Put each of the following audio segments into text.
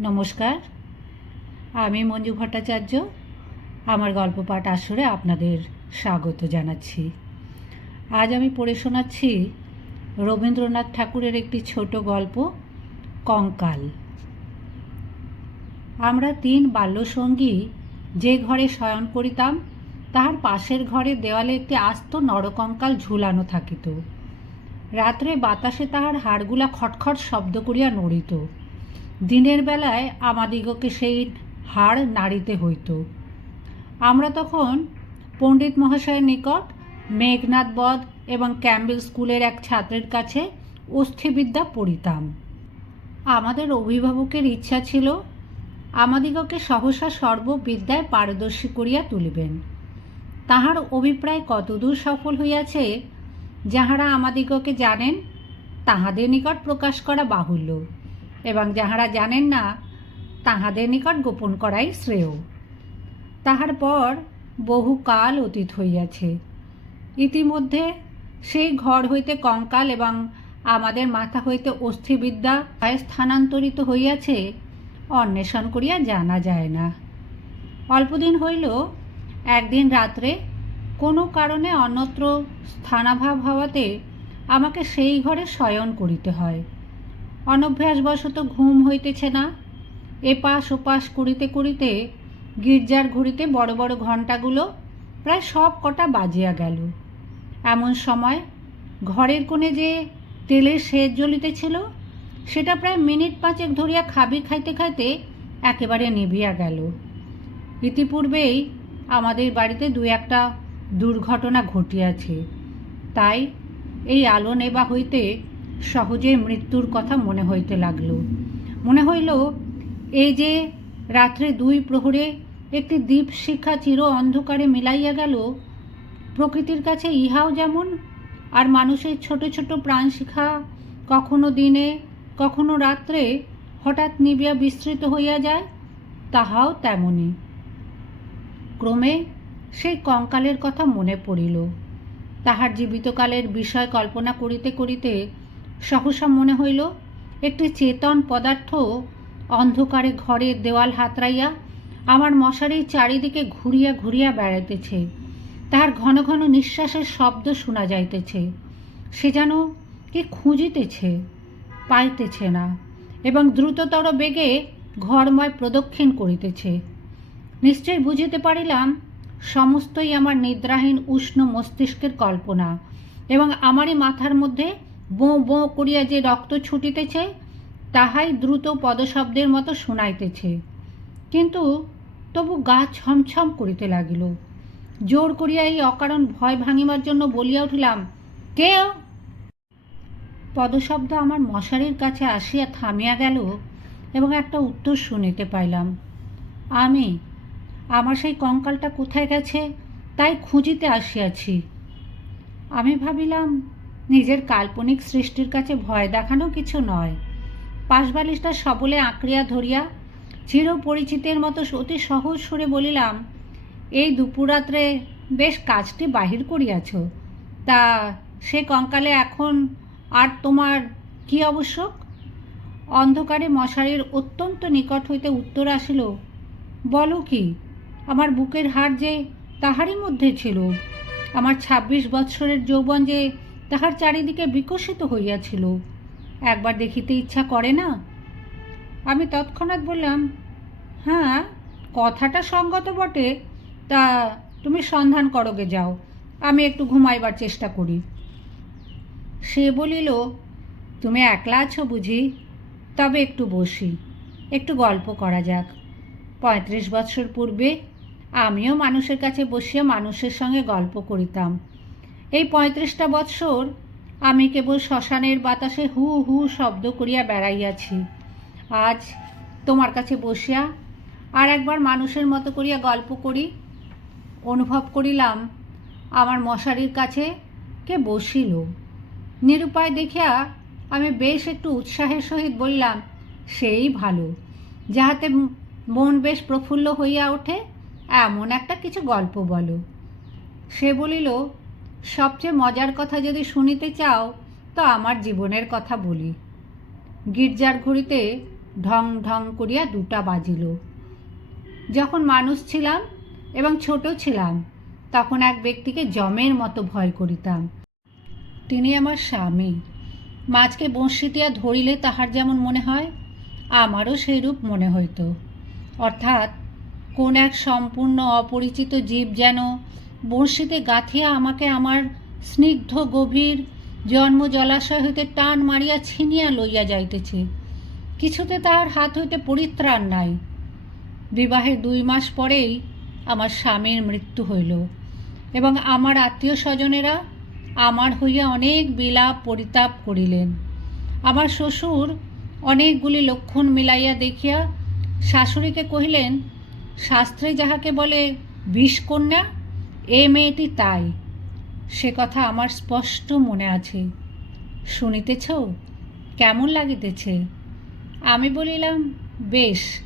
নমস্কার। আমি মঞ্জু ভট্টাচার্য। আমার গল্প পাঠ আসরে আপনাদের স্বাগত জানাচ্ছি। আজ আমি পড়ে শোনাচ্ছি রবীন্দ্রনাথ ঠাকুরের একটি ছোট গল্প, কঙ্কাল। আমরা তিন বাল্যসঙ্গী যে ঘরে শয়ন করিতাম, তাহার পাশের ঘরের দেওয়ালে একটি আস্ত নরকঙ্কাল ঝুলানো থাকিত। রাত্রে বাতাসে তাহার হাড়গুলা খটখট শব্দ করিয়া নড়িত। দিনের বেলায় আমাদিগকে সেই হাড় নাড়িতে হইত। আমরা তখন পণ্ডিত মহাশয়ের নিকট মেঘনাথ বধ এবং ক্যাম্বেল স্কুলের এক ছাত্রের কাছে অস্থিবিদ্যা পড়িতাম। আমাদের অভিভাবকের ইচ্ছা ছিল আমাদিগকে সহসা সর্ববিদ্যায় পারদর্শী করিয়া তুলিবেন। তাহার অভিপ্রায় কতদূর সফল হইয়াছে, যাহারা আমাদিগকে জানেন, তাহাদের নিকট প্রকাশ করা বাহুল্য। এবং যাহারা জানেন না, তাহাদের নিকট গোপন করাই শ্রেয়। তাহার পর বহুকাল অতীত হইয়াছে। ইতিমধ্যে সেই ঘর হইতে কঙ্কাল এবং আমাদের মাথা হইতে অস্থিবিদ্যা স্থানান্তরিত হইয়াছে, অন্বেষণ করিয়া জানা যায় না। অল্পদিন হইল, একদিন রাত্রে কোনো কারণে অন্যত্র স্থানাভাব হওয়াতে আমাকে সেই ঘরে শয়ন করিতে হয়। অনভ্যাসবশত ঘুম হইতেছে না। এপাশ ওপাশ করিতে করিতে গির্জার ঘড়িতে বড় বড় ঘণ্টাগুলো প্রায় সব কটা বাজিয়া গেল। এমন সময় ঘরের কোণে যে তেলের সেচ জ্বলিতেছিল, সেটা প্রায় মিনিট পাঁচেক ধরিয়া খাবি খাইতে খাইতে একেবারে নিভিয়া গেল। ইতিপূর্বেই আমাদের বাড়িতে দু একটা দুর্ঘটনা ঘটিয়াছে। তাই এই আলো নেবা হইতে সহজে মৃত্যুর কথা মনে হইতে লাগল। মনে হইল, এই যে রাত্রে দুই প্রহরে একটি দ্বীপ শিক্ষা চির অন্ধকারে মিলাইয়া গেল, প্রকৃতির কাছে ইহাও যেমন, আর মানুষের ছোট ছোট প্রাণ শিখা কখনো দিনে, কখনো রাত্রে হঠাৎ নিবিয়া বিস্তৃত হইয়া যায়, তাহাও তেমনি। ক্রমে সেই কঙ্কালের কথা মনে পড়িল। তাহার জীবিতকালের বিষয় কল্পনা করিতে করিতে সহসা মনে হইল, একটি চেতন পদার্থ অন্ধকারে ঘরের দেওয়াল হাতড়াইয়া আমার মশারির চারিদিকে ঘুরিয়া ঘুরিয়া বেড়াইতেছে। তাহার ঘন ঘন নিঃশ্বাসের শব্দ শোনা যাইতেছে। সে যেন কি খুঁজিতেছে, পাইতেছে না এবং দ্রুততর বেগে ঘরময় প্রদক্ষিণ করিতেছে। নিশ্চয় বুঝিতে পারিলাম, সমস্তই আমার নিদ্রাহীন উষ্ণ মস্তিষ্কের কল্পনা এবং আমারই মাথার মধ্যে বোঁ বোঁ করিয়া যে রক্ত ছুটিতেছে, তাহাই দ্রুত পদশব্দের মতো শোনাইতেছে। কিন্তু তবু গা ছমছম করিতে লাগিল। জোর করিয়া এই অকারণ ভয় ভাঙিবার জন্য বলিয়া উঠিলাম কেউ পদশব্দ আমার মশারির কাছে আসিয়া থামিয়া গেল এবং একটা উত্তর শুনিতে পাইলাম, আমি, আমার সেই কঙ্কালটা কোথায় গেছে, তাই খুঁজিতে আসিয়াছি। আমি ভাবিলাম নিজের কাল্পনিক সৃষ্টির কাছে ভয় দেখানো কিছু নয়। পাশবালিশটা সবলে আঁকড়িয়া ধরিয়া চিরপরিচিতের মতো অতি সহজ সুরে বলিলাম, এই দুপুরাত্রে বেশ কাজটি বাহির করিয়াছ। তা সে কঙ্কালে এখন আর তোমার কি আবশ্যক? অন্ধকারে মশারির অত্যন্ত নিকট হইতে উত্তর আসিল, বলো কি, আমার বুকের হাড় যে তাহারই মধ্যে ছিল। আমার ছাব্বিশ বৎসরের যৌবন যে তাহার চারিদিকে বিকশিত হইয়াছিল। একবার দেখিতে ইচ্ছা করে না। আমি তৎক্ষণাৎ বললাম হ্যাঁ কথাটা সঙ্গত বটে। তা তুমি সন্ধান করগে যাও। আমি একটু ঘুমাইবার চেষ্টা করি। সে বলিল, তুমি একলা আছো বুঝি? তবে একটু বসি। একটু গল্প করা যাক। পঁয়ত্রিশ বৎসর পূর্বে আমিও মানুষের কাছে বসিয়া মানুষের সঙ্গে গল্প করিতাম। এই পঁয়ত্রিশটা বৎসর আমি কেবল শ্মশানের বাতাসে হু হু শব্দ করিয়া বেড়াইয়াছি। আজ তোমার কাছে বসিয়া আর একবার মানুষের মতো করিয়া গল্প করি, অনুভব করিলাম আমার মশারির কাছে কে বসিল। নিরুপায় দেখিয়া আমি বেশ একটু উৎসাহের সহিত বললাম, সেই ভালো। যাহাতে মন বেশ প্রফুল্ল হইয়া ওঠে, এমন একটা কিছু গল্প বলো। সে বলিল সবচেয়ে মজার কথা যদি শুনিতে চাও, তো আমার জীবনের কথা বলি। গির্জার ঘড়িতে ঢং ঢং করিয়া দুটা বাজিল। যখন মানুষ ছিলাম এবং ছোট ছিলাম, তখন এক ব্যক্তিকে জমের মতো ভয় করিতাম। তিনি আমার স্বামী। মাছকে বঁড়শিটিয়া ধরিলে তাহার যেমন মনে হয়, আমারও সেইরূপ মনে হইত। অর্থাৎ কোন এক সম্পূর্ণ অপরিচিত জীব যেন বঁড়শিতে গাঁথিয়া আমাকে আমার স্নিগ্ধ গভীর জন্ম জলাশয় হইতে টান মারিয়া ছিনিয়া লইয়া যাইতেছে। কিছুতে তাহার হাত হইতে পরিত্রাণ নাই। বিবাহের দুই মাস পরেই আমার স্বামীর মৃত্যু হইল এবং আমার আত্মীয় স্বজনেরা আমার হইয়া অনেক বিলাপ পরিতাপ করিলেন। আমার শ্বশুর অনেকগুলি লক্ষণ মিলাইয়া দেখিয়া শাশুড়িকে কহিলেন, শাস্ত্রে যাহাকে বলে বিষকন্যা এ মেয়েটি তাই। সে কথা আমার স্পষ্ট মনে আছে। শুনিতেছ? কেমন লাগিতেছে? আমি বলিলাম, বেশ,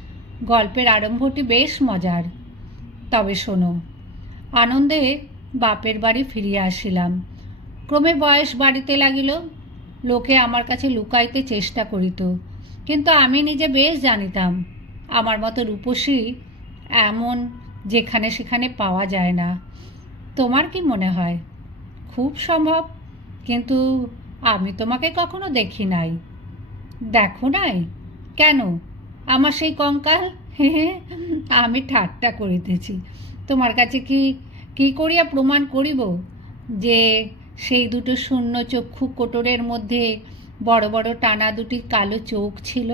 গল্পের আরম্ভটি বেশ মজার। তবে শোনো, আনন্দে বাপের বাড়ি ফিরিয়া আসিলাম। ক্রমে বয়স বাড়িতে লাগিল, লোকে আমার কাছে লুকাইতে চেষ্টা করিত। কিন্তু আমি নিজে বেশ জানিতাম, আমার মতো রূপসী এমন যেখানে সেখানে পাওয়া যায় না। তোমার কি মনে হয়? খুব সম্ভব, কিন্তু আমি তোমাকে কখনো দেখি নাই। দেখো নাই? কেন? আমার সেই কঙ্কাল? আমি ঠাট্টা করিতেছি। তোমার কাছে কি কি করিয়া প্রমাণ করিব যে সেই দুটো শূন্য চক্ষু কোটরের মধ্যে বড় বড় টানা দুটি কালো চোখ ছিল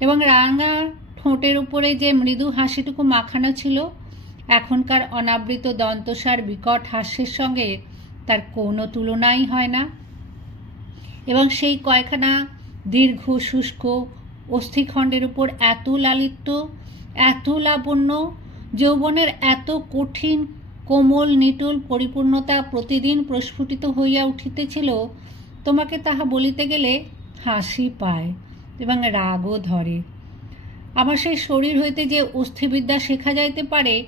এবং রাঙা ঠোঁটের উপরে যে মৃদু হাসিটুকু মাখানো ছিল এখনকার অনাবৃত দন্তসার বিকট হাস্যের সঙ্গে তার কোনো তুলনাই হয় না। এবং সেই কয়খানা দীর্ঘ, শুষ্ক অস্থিখণ্ডের উপর এত লালিত্য, এত লাবণ্য, যৌবনের এত কঠিন, কোমল, নিটুল পরিপূর্ণতা প্রতিদিন প্রস্ফুটিত হইয়া উঠিতেছিল, তোমাকে তাহা বলিতে গেলে হাসি পায় এবং রাগও ধরে। আমার সেই শরীর হইতে যে অস্থিবিদ্যা শেখা যাইতে পারে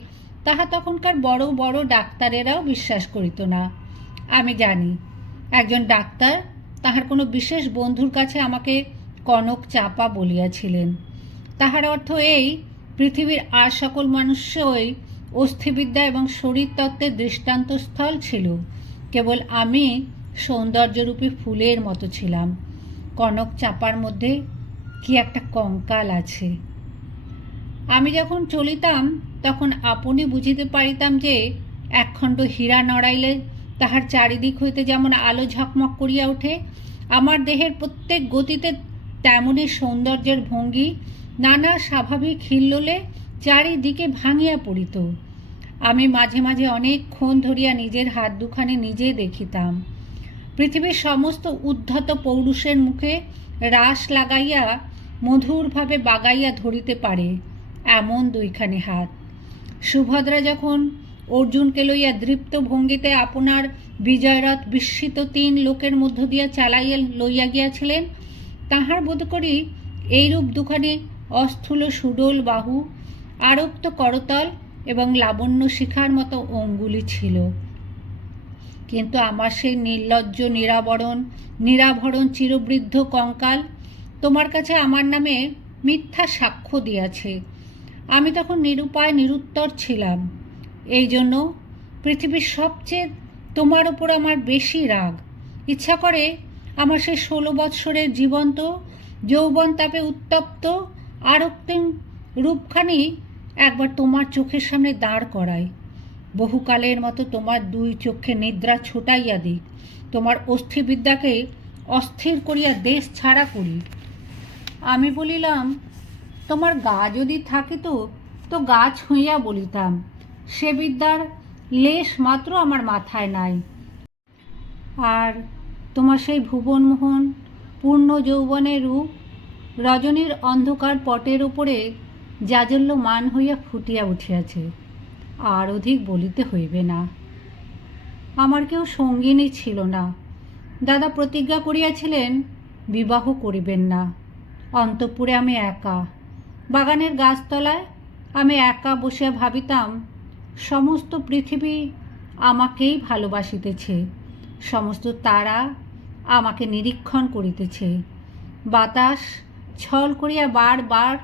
তাহা তখনকার বড় বড় ডাক্তারেরাও বিশ্বাস করিত না। আমি জানি, একজন ডাক্তার তাহার কোনো বিশেষ বন্ধুর কাছে আমাকে কনক চাপা বলিয়াছিলেন। তাহার অর্থ এই, পৃথিবীর আর সকল মানুষই অস্থিবিদ্যা এবং শরীরতত্ত্বের দৃষ্টান্তস্থল ছিল। কেবল আমি সৌন্দর্যরূপী ফুলের মতো ছিলাম। কনক চাপার মধ্যে কি একটা কঙ্কাল আছে। আমি যখন চলিতাম, তখন আপনি বুঝিতে পারিতাম যে, একখণ্ড হীরা নড়াইলে তাহার চারিদিক হইতে যেমন আলো ঝকমক করিয়া ওঠে, আমার দেহের প্রত্যেক গতিতে তেমনই সৌন্দর্যের ভঙ্গি, নানা স্বাভাবিক হিল্লোলে চারিদিকে ভাঙিয়া পড়িত। আমি মাঝে মাঝে অনেকক্ষণ ধরিয়া নিজের হাত দুখানি নিজে দেখিতাম। পৃথিবীর সমস্ত উদ্ধত পৌরুষের মুখে রাস লাগাইয়া মধুরভাবে বাগাইয়া ধরিতে পারে। এমন দুইখানি হাত। সুভদ্রা যখন অর্জুনকে লইয়া দৃপ্ত ভঙ্গিতে আপনার বিজয়রথ বিস্মিত তিন লোকের মধ্য দিয়া চালাইয়া লইয়া গিয়াছিলেন, তাহার বোধ করি এইরূপ দুখানি অস্থূল সুডোল বাহু, আরক্ত করতল এবং লাবণ্য শিখার মতো অঙ্গুলি ছিল। কিন্তু আমার সেই নির্লজ্জ নিরাবরণ, নিরাভরণ চিরবৃদ্ধ কঙ্কাল তোমার কাছে আমার নামে মিথ্যা সাক্ষ্য দিয়াছে। আমি তখন নিরুপায়, নিরুত্তর ছিলাম। এই জন্য পৃথিবীর সবচেয়ে তোমার ওপর আমার বেশি রাগ। ইচ্ছা করে আমার সেই ষোলো বৎসরের জীবন্ত, যৌবন তাপে উত্তপ্ত, আরক্তিম রূপখানি একবার তোমার চোখের সামনে দাঁড় করাই বহুকালের মতো তোমার দুই চোখে নিদ্রা ছোটাইয়া দিই। তোমার অস্থিবিদ্যাকে অস্থির করিয়া দেশ ছাড়া করি। আমি বলিলাম তোমার গা যদি থাকিত তো গা ছুঁইয়া বলিতাম। সে বিদ্যার লেশ মাত্র আমার মাথায় নাই। আর তোমার সেই ভুবনমোহন, পূর্ণ যৌবনের রূপ, রজনীর অন্ধকার পটের উপরে মান হইয়া ফুটিয়া উঠিয়াছে। আর অধিক বলিতে হইবে না। আমার কেউ সঙ্গিনী ছিল না। দাদা প্রতিজ্ঞা করিয়াছিলেন, বিবাহ করিবেন না। অন্তপুরে আমি একা। বাগানের গাছতলায় আমি একা বসিয়া ভাবিতাম, সমস্ত পৃথিবী আমাকেই ভালোবাসিতেছে, সমস্ত তারা আমাকে নিরীক্ষণ করিতেছে। বাতাস ছল করিয়া বারবার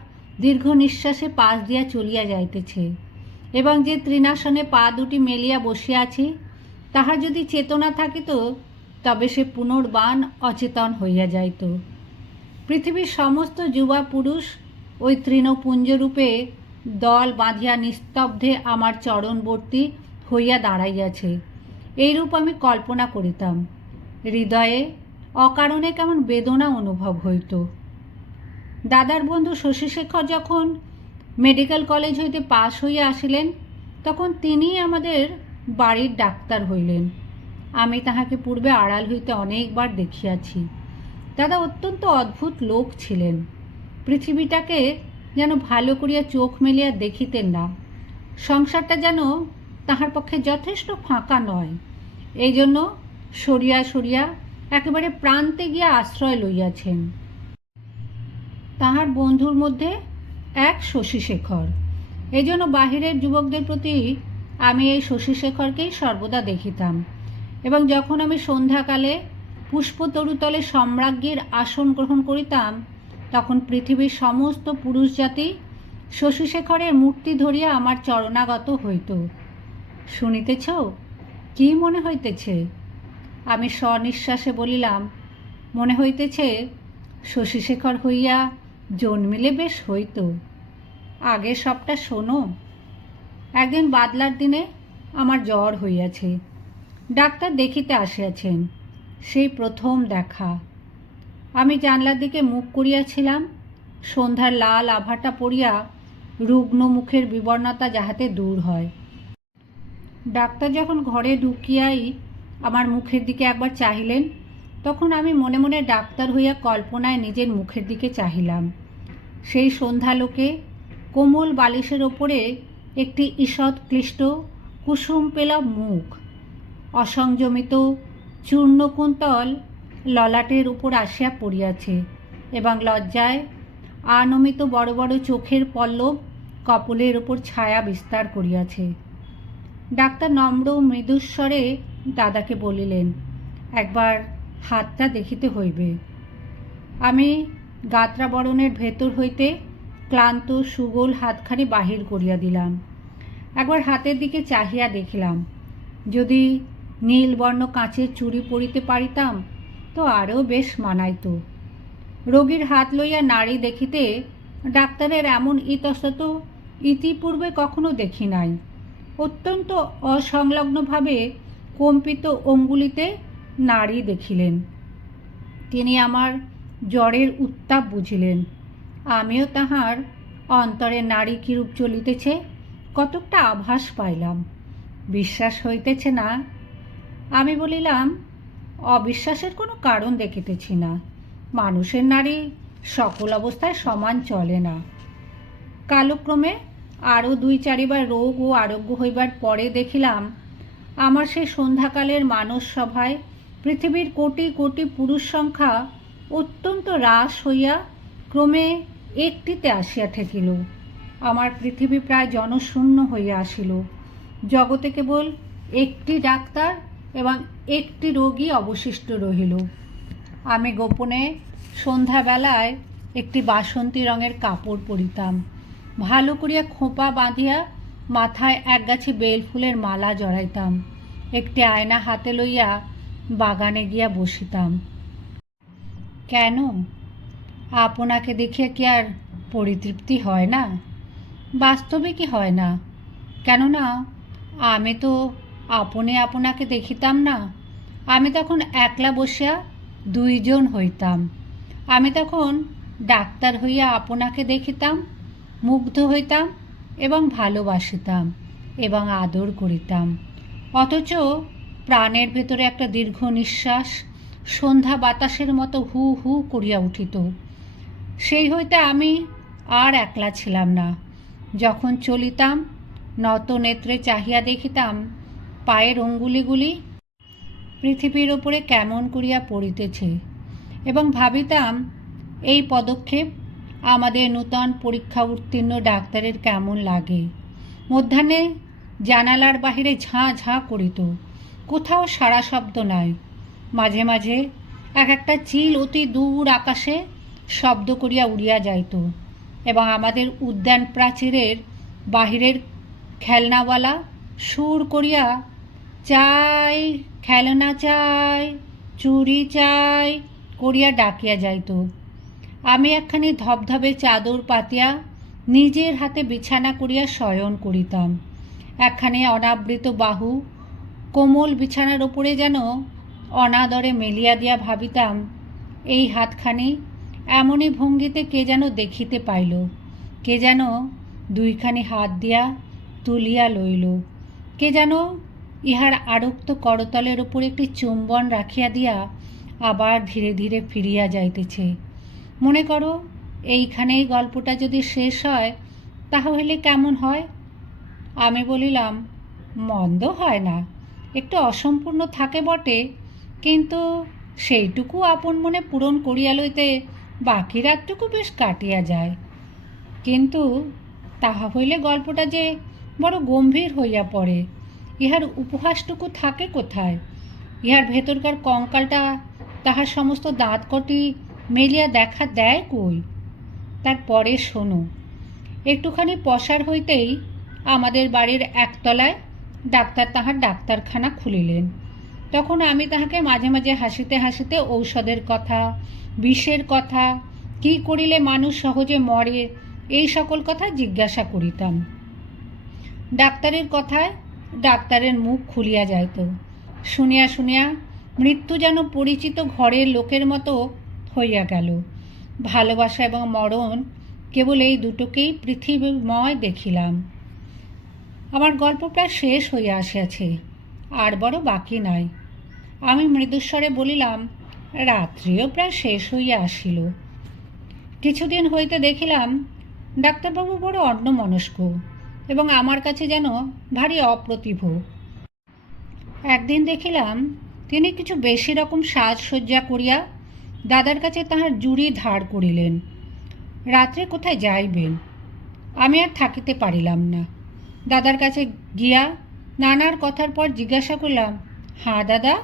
দীর্ঘ নিঃশ্বাসে পাশ দিয়া চলিয়া যাইতেছে, এবং যে তৃণাসনে পা দুটি মেলিয়া বসিয়া আছি, তাহার যদি চেতনা থাকিত, তবে সে পুনর্বান অচেতন হইয়া যাইত। পৃথিবীর সমস্ত যুবা পুরুষ ওই তৃণপুঞ্জরূপে দল বাঁধিয়া নিস্তব্ধে আমার চরণবর্তী হইয়া দাঁড়াইয়াছে। এইরূপ আমি কল্পনা করিতাম। হৃদয়ে অকারণে কেমন বেদনা অনুভব হইত। দাদার বন্ধু শশীশেখর যখন মেডিকেল কলেজ হইতে পাশ হইয়া আসিলেন, তখন তিনি আমাদের বাড়ির ডাক্তার হইলেন। আমি তাহাকে পূর্বে আড়াল হইতে অনেকবার দেখিয়াছি। দাদা অত্যন্ত অদ্ভুত লোক ছিলেন। পৃথিবীটাকে যেন ভালো করিয়া চোখ মেলিয়া দেখিতেন না। সংসারটা যেন তাহার পক্ষে যথেষ্ট ফাঁকা নয়। এই জন্য সরিয়া সরিয়া একেবারে প্রান্তে গিয়া আশ্রয় লইয়াছেন। তাহার বন্ধুর মধ্যে এক শশীশেখর এই জন্য বাহিরের যুবকদের প্রতি আমি এই শশীশেখরকেই সর্বদা দেখিতাম এবং যখন আমি সন্ধ্যাকালে পুষ্পতরুতলে সম্রাজ্ঞীর আসন গ্রহণ করিতাম তখন পৃথিবীর সমস্ত পুরুষ জাতি শশীশেখরের মূর্তি ধরিয়া আমার চরণাগত হইত। শুনিতেছ? কি মনে হইতেছে? আমি স্বনিশ্বাসে বলিলাম, মনে হইতেছে শশীশেখর হইয়া জন্মিলে বেশ হইত। আগে সবটা শোনো। একদিন বাদলার দিনে আমার জ্বর হইয়াছে। ডাক্তার দেখিতে আসিয়াছেন, সেই প্রথম দেখা। আমি জানলার দিকে মুখ করিয়াছিলাম। সন্ধ্যার লাল আভাটা পড়িয়া রুগ্ন মুখের বিবর্ণতা যাহাতে দূর হয়। ডাক্তার যখন ঘরে ঢুকিয়াই আমার মুখের দিকে একবার চাহিলেন, তখন আমি মনে মনে ডাক্তার হইয়া কল্পনায় নিজের মুখের দিকে চাহিলাম। সেই সন্ধ্যালোকে কোমল বালিশের ওপরে একটি ঈষৎ ক্লিষ্ট কুসুম পেলা মুখ, অসংযমিত চূর্ণকুন্তল ললাটের উপর আসিয়া পড়িয়াছে এবং লজ্জায় আনমিত বড় বড় চোখের পল্লব কপলের ওপর ছায়া বিস্তার করিয়াছে। ডাক্তার নম্র মৃদুস্বরে দাদাকে বলিলেন, একবার হাতটা দেখিতে হইবে। আমি গাত্রাবরণের ভেতর হইতে ক্লান্ত, সুগোল হাতখানি বাহির করিয়া দিলাম। একবার হাতের দিকে চাহিয়া দেখিলাম। যদি নীলবর্ণ কাঁচের চুড়ি পরিতে পারিতাম তো আরও বেশ মানাইত রোগীর হাত লইয়া নাড়ি দেখিতে ডাক্তারের এমন ইতস্তত ইতিপূর্বে কখনো দেখি নাই। অত্যন্ত অসংলগ্নভাবে কম্পিত অঙ্গুলিতে নাড়ি দেখিলেন। তিনি আমার জ্বরের উত্তাপ বুঝিলেন। আমিও তাহার অন্তরে নারী কিরূপ চলিতেছে, কতকটা আভাস পাইলাম। বিশ্বাস হইতেছে না। আমি বলিলাম অবিশ্বাসের কোনো কারণ দেখিতেছি না। মানুষের নারী সকল অবস্থায় সমান চলে না। কালক্রমে আরও দুই চারিবার রোগ ও আরোগ্য হইবার পরে দেখিলাম, আমার সেই সন্ধ্যাকালের মানস সভায় পৃথিবীর কোটি কোটি পুরুষ সংখ্যা অত্যন্ত হ্রাস হইয়া ক্রমে একটিতে আসিয়া ঠেকিল আমার পৃথিবী প্রায় জনশূন্য হইয়া আসিল। জগতে কেবল একটি ডাক্তার এবং একটি রোগী অবশিষ্ট রহিল। আমি গোপনে সন্ধ্যাবেলায় একটি বাসন্তী রঙের কাপড় পরিতাম। ভালো করিয়া খোঁপা বাঁধিয়া মাথায় একগাছি বেল ফুলের মালা জড়াইতাম। একটি আয়না হাতে লইয়া বাগানে গিয়া বসিতাম। কেন? আপনাকে দেখিয়া কি আর পরিতৃপ্তি হয় না? বাস্তবে কি হয় না? কেননা, আমি তো আপনে আপনাকে দেখিতাম না। আমি তখন একলা বসিয়া দুইজন হইতাম। আমি তখন ডাক্তার হইয়া আপনাকে দেখিতাম, মুগ্ধ হইতাম এবং ভালোবাসিতাম এবং আদর করিতাম। অথচ প্রাণের ভেতরে একটা দীর্ঘ নিঃশ্বাস সন্ধ্যা বাতাসের মতো হু হু করিয়া উঠিত। সেই হইতে আমি আর একলা ছিলাম না। যখন চলিতাম, নত নেত্রে চাহিয়া দেখিতাম পায়ের অঙ্গুলিগুলি পৃথিবীর ওপরে কেমন করিয়া পড়িতেছে। এবং ভাবিতাম, এই পদক্ষেপ আমাদের নূতন পরীক্ষা উত্তীর্ণ ডাক্তারের কেমন লাগে। মধ্যাহ্নে জানালার বাহিরে ঝাঁ ঝাঁ করিত। কোথাও সারা শব্দ নাই। মাঝে মাঝে এক একটা চিল অতি দূর আকাশে শব্দ করিয়া উড়িয়া যাইত। এবং আমাদের উদ্যান প্রাচীরের বাহিরের খেলনাওয়ালা সুর করিয়া চাই, খেলনা চাই চুরি চাই, করিয়া ডাকিয়া যাইত আমি একখানি ধবধবে চাদর পাতিয়া, নিজের হাতে বিছানা করিয়া শয়ন করিতাম। একখানি অনাবৃত বাহু, কোমল বিছানার ওপরে যেন অনাদরে মেলিয়া দিয়া ভাবিতাম, এই হাতখানি এমনই ভঙ্গিতে কে যেন দেখিতে পাইল, কে যেন দুইখানি হাত দিয়া তুলিয়া লইল, কে যেন ইহার আরক্ত করতলের উপর একটি চুম্বন রাখিয়া দিয়া আবার ধীরে ধীরে ফিরিয়া যাইতেছে। মনে করো, এইখানেই গল্পটা যদি শেষ হয়, তাহলে কেমন হয়? আমি বলিলাম, মন্দ হয় না। একটু অসম্পূর্ণ থাকে বটে, কিন্তু সেইটুকু আপন মনে পূরণ করিয়া লইতে বাকি রাতটুকু বেশ কাটিয়া যায়। কিন্তু তাহা হইলে গল্পটা যে বড় গম্ভীর হইয়া পড়ে। ইহার উপহাসটুকু থাকে কোথায়? ইহার ভেতরকার কঙ্কালটা তাহার সমস্ত দাঁতকটি মেলিয়া দেখা দেয় কই? তারপরে শোনো, একটুখানি পসার হইতেই আমাদের বাড়ির একতলায় ডাক্তার তাহার ডাক্তারখানা খুলিলেন। তখন আমি তাহাকে মাঝে মাঝে হাসিতে হাসিতে ঔষধের কথা, বিষের কথা, কি করিলে মানুষ সহজে মরে, এই সকল কথা জিজ্ঞাসা করিতাম। ডাক্তারের কথায় ডাক্তারের মুখ খুলিয়া যাইত। শুনিয়া শুনিয়া মৃত্যু যেন পরিচিত ঘরের লোকের মতো হইয়া গেল। ভালোবাসা এবং মরণ কেবল এই দুটোকেই পৃথিবীময় দেখিলাম। আমার গল্প প্রায় শেষ হইয়া আসিয়াছে, আর বড় বাকি নাই। আমি মৃদুস্বরে বলিলাম, রাত্রিও প্রায় শেষ হইয়া আসিল। কিছুদিন হইতে দেখিলাম, ডাক্তারবাবু বড় অন্যমনস্ক এবং আমার কাছে যেন ভারী অপ্রতিভ। একদিন দেখিলাম তিনি কিছু বেশি রকম সাজসজ্জা করিয়া দাদার কাছে তাহার জুড়ি ধার করিলেন। রাত্রে কোথায় যাইবেন? আমি আর থাকিতে পারিলাম না। দাদার কাছে গিয়া নানার কথার পর জিজ্ঞাসা করলাম, হাঁ, দাদা,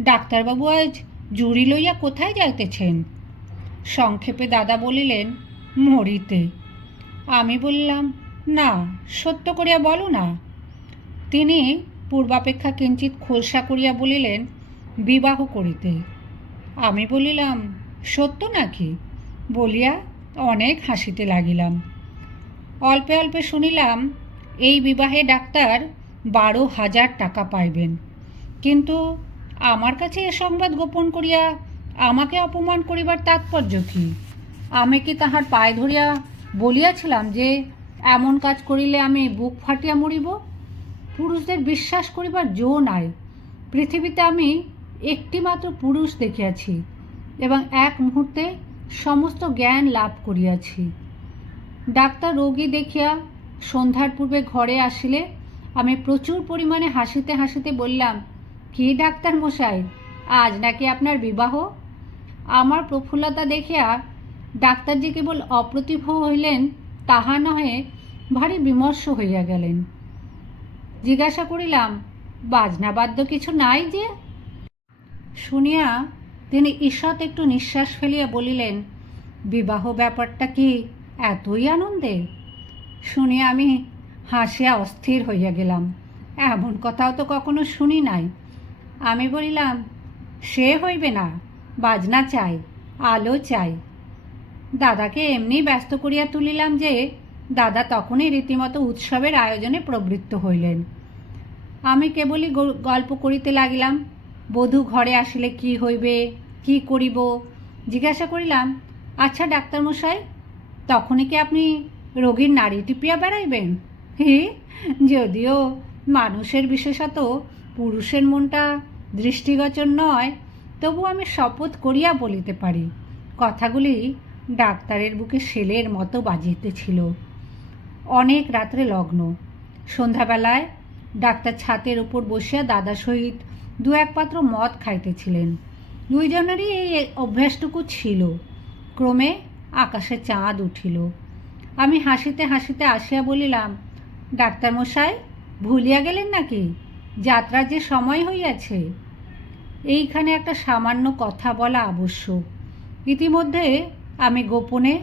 ডাক্তারবাবু আজ জুড়ি লইয়া কোথায় যাইতেছেন? সংক্ষেপে দাদা বলিলেন, মরিতে। আমি বললাম না, সত্য করিয়া বলো না। তিনি পূর্বাপেক্ষা কিঞ্চিত খোলসা করিয়া বলিলেন, বিবাহ করিতে। আমি বলিলাম, সত্য নাকি? বলিয়া অনেক হাসিতে লাগিলাম। অল্পে অল্পে শুনিলাম, এই বিবাহে ডাক্তার বারো হাজার টাকা পাইবেন। কিন্তু আমার কাছে এ সংবাদ গোপন করিয়া আমাকে অপমান করিবার তাৎপর্য কি? আমি কি তাহার পায়ে ধরিয়া বলিয়াছিলাম যে এমন কাজ করিলে আমি বুক ফাটিয়া মরিব। পুরুষদের বিশ্বাস করিবার জো নাই। পৃথিবীতে আমি একটিমাত্র পুরুষ দেখিয়াছি এবং এক মুহূর্তে সমস্ত জ্ঞান লাভ করিয়াছি। ডাক্তার রোগী দেখিয়া সন্ধ্যার পূর্বে ঘরে আসিলে আমি প্রচুর পরিমাণে হাসিতে হাসিতে বললাম, কি ডাক্তার মশাই, আজ নাকি আপনার বিবাহ? আমার প্রফুল্লতা দেখিয়া ডাক্তার যে কেবল অপ্রতিভ হইলেন, তাহা নহে ভারী বিমর্ষ হইয়া গেলেন। জিজ্ঞাসা করিলাম, বাজনা বাদ্য কিছু নাই যে? শুনিয়া তিনি ঈষৎ একটু নিঃশ্বাস ফেলিয়া বলিলেন, বিবাহ ব্যাপারটা কি এতই আনন্দে? শুনিয়া আমি হাসিয়া অস্থির হইয়া গেলাম। এমন কথাও তো কখনো শুনি নাই। আমি বলিলাম, সে হইবে না, বাজনা চাই, আলো চাই। দাদাকে এমনি ব্যস্ত করিয়া তুলিলাম যে দাদা তখনই রীতিমতো উৎসবের আয়োজনে প্রবৃত্ত হইলেন। আমি কেবলই গল্প করিতে লাগিলাম। বধূ ঘরে আসিলে কি হইবে, কি করিব? জিজ্ঞাসা করিলাম আচ্ছা ডাক্তারমশাই, তখনই কি আপনি রোগীর নাড়ি টিপিয়া বেড়াইবেন? হি, যদিও মানুষের বিশেষত পুরুষের মনটা দৃষ্টিগোচর নয়, তবু আমি শপথ করিয়া বলিতে পারি। কথাগুলি ডাক্তারের বুকে সেলের মতো বাজিতেছিল। অনেক রাত্রে লগ্ন। সন্ধ্যাবেলায় ডাক্তার ছাতের উপর বসিয়া দাদা সহিত দু এক পাত্র মদ খাইতেছিলেন। দুইজনেরই এই অভ্যাসটুকু ছিল। ক্রমে আকাশে চাঁদ উঠিল। আমি হাসিতে হাসিতে আসিয়া বলিলাম, ডাক্তারমশাই, ভুলিয়া গেলেন নাকি? যাত্রার যে সময় হইয়াছে। এইখানে একটা সামান্য কথা বলা আবশ্যক। ইতিমধ্যে আমি গোপনে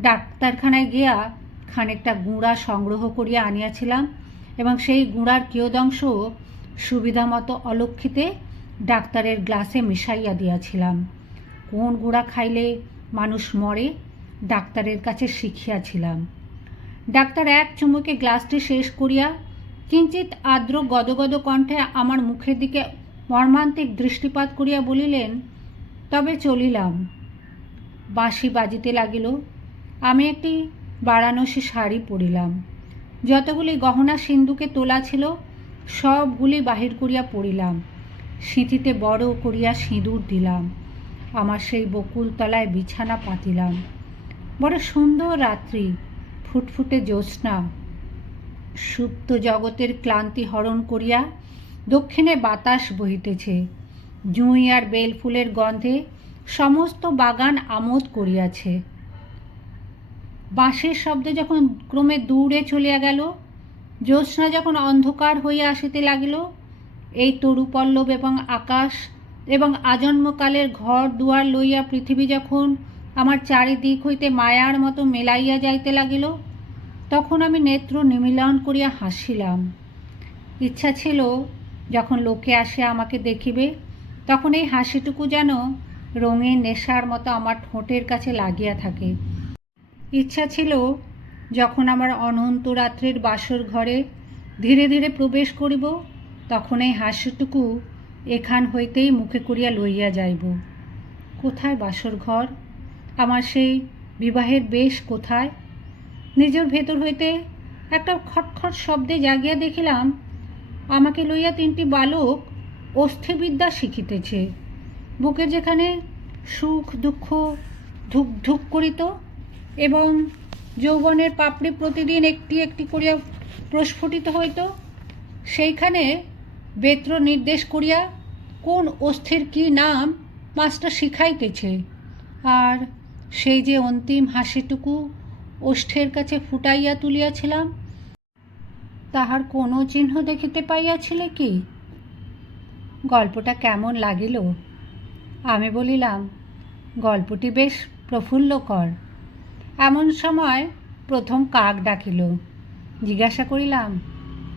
ডাক্তারখানায় গিয়া খানিকটা গুঁড়া সংগ্রহ করিয়া আনিয়াছিলাম এবং সেই গুঁড়ার কিয়দংশ সুবিধা মতো অলক্ষিতে ডাক্তারের গ্লাসে মিশাইয়া দিয়াছিলাম। কোন গুঁড়া খাইলে মানুষ মরে, ডাক্তারের কাছে শিখিয়াছিলাম। ডাক্তার এক চুমুকে গ্লাসটি শেষ করিয়া কিঞ্চিত আর্দ্র গদগদ কণ্ঠে আমার মুখের দিকে মর্মান্তিক দৃষ্টিপাত করিয়া বলিলেন, তবে চলিলাম। বাঁশি বাজিতে লাগিল। আমি একটি বারাণসী শাড়ি পরিলাম। যতগুলি গহনা সিন্ধুকে তোলা ছিল, সবগুলি বাহির করিয়া পড়িলাম। সিঁথিতে বড় করিয়া সিঁদুর দিলাম। আমার সেই বকুল তলায় বিছানা পাতিলাম। বড় সুন্দর রাত্রি, ফুটফুটে জ্যোৎস্না। সুপ্ত জগতের ক্লান্তি হরণ করিয়া দক্ষিণে বাতাস বহিতেছে। জুঁই আর বেলফুলের গন্ধে সমস্ত বাগান আমোদ করিয়াছে। বাঁশের শব্দ যখন ক্রমে দূরে চলিয়া গেল, জ্যোৎস্না যখন অন্ধকার হইয়া আসিতে লাগিল, এই তরুপল্লব এবং আকাশ এবং আজন্মকালের ঘর দুয়ার লইয়া পৃথিবী যখন আমার চারিদিক হইতে মায়ার মতো মেলাইয়া যাইতে লাগিল, তখন আমি নেত্র নিমিলন করিয়া হাসিলাম। ইচ্ছা ছিল, যখন লোকে আসে আমাকে দেখিবে, তখন এই হাসিটুকু যেন রঙের নেশার মতো আমার ঠোঁটের কাছে লাগিয়া থাকে। ইচ্ছা ছিল যখন আমার অনন্ত রাত্রের বাসর ঘরে ধীরে ধীরে প্রবেশ করিব তখন এই হাসিটুকু এখান হইতেই মুখে করিয়া লইয়া যাইব। কোথায় বাসর ঘর? আমার সেই বিবাহের বেশ কোথায়? নিজের ভেতর হইতে একটা খটখট শব্দে জাগিয়া দেখিলাম, আমাকে লইয়া তিনটি বালক অস্থিবিদ্যা শিখিতেছে। বুকের যেখানে সুখ দুঃখ ধুক ধুক করিত এবং যৌবনের পাপড়ি প্রতিদিন একটি একটি করিয়া প্রস্ফুটিত হইত। সেইখানে বেত্র নির্দেশ করিয়া কোন অস্থির কি নাম মাস্টার শিখাইতেছে। আর সেই যে অন্তিম হাসিটুকু ওষ্ঠের কাছে ফুটাইয়া তুলিয়াছিলাম, তাহার কোনো চিহ্ন দেখিতে পাইয়াছিলে কি? গল্পটা কেমন লাগিল? আমি বলিলাম, গল্পটি বেশ প্রফুল্লকর। এমন সময় প্রথম কাক ডাকিল। জিজ্ঞাসা করিলাম,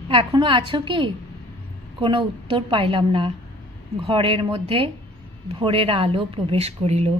এখনও আছো কি? কোনো উত্তর পাইলাম না। ঘরের মধ্যে ভোরের আলো প্রবেশ করিল।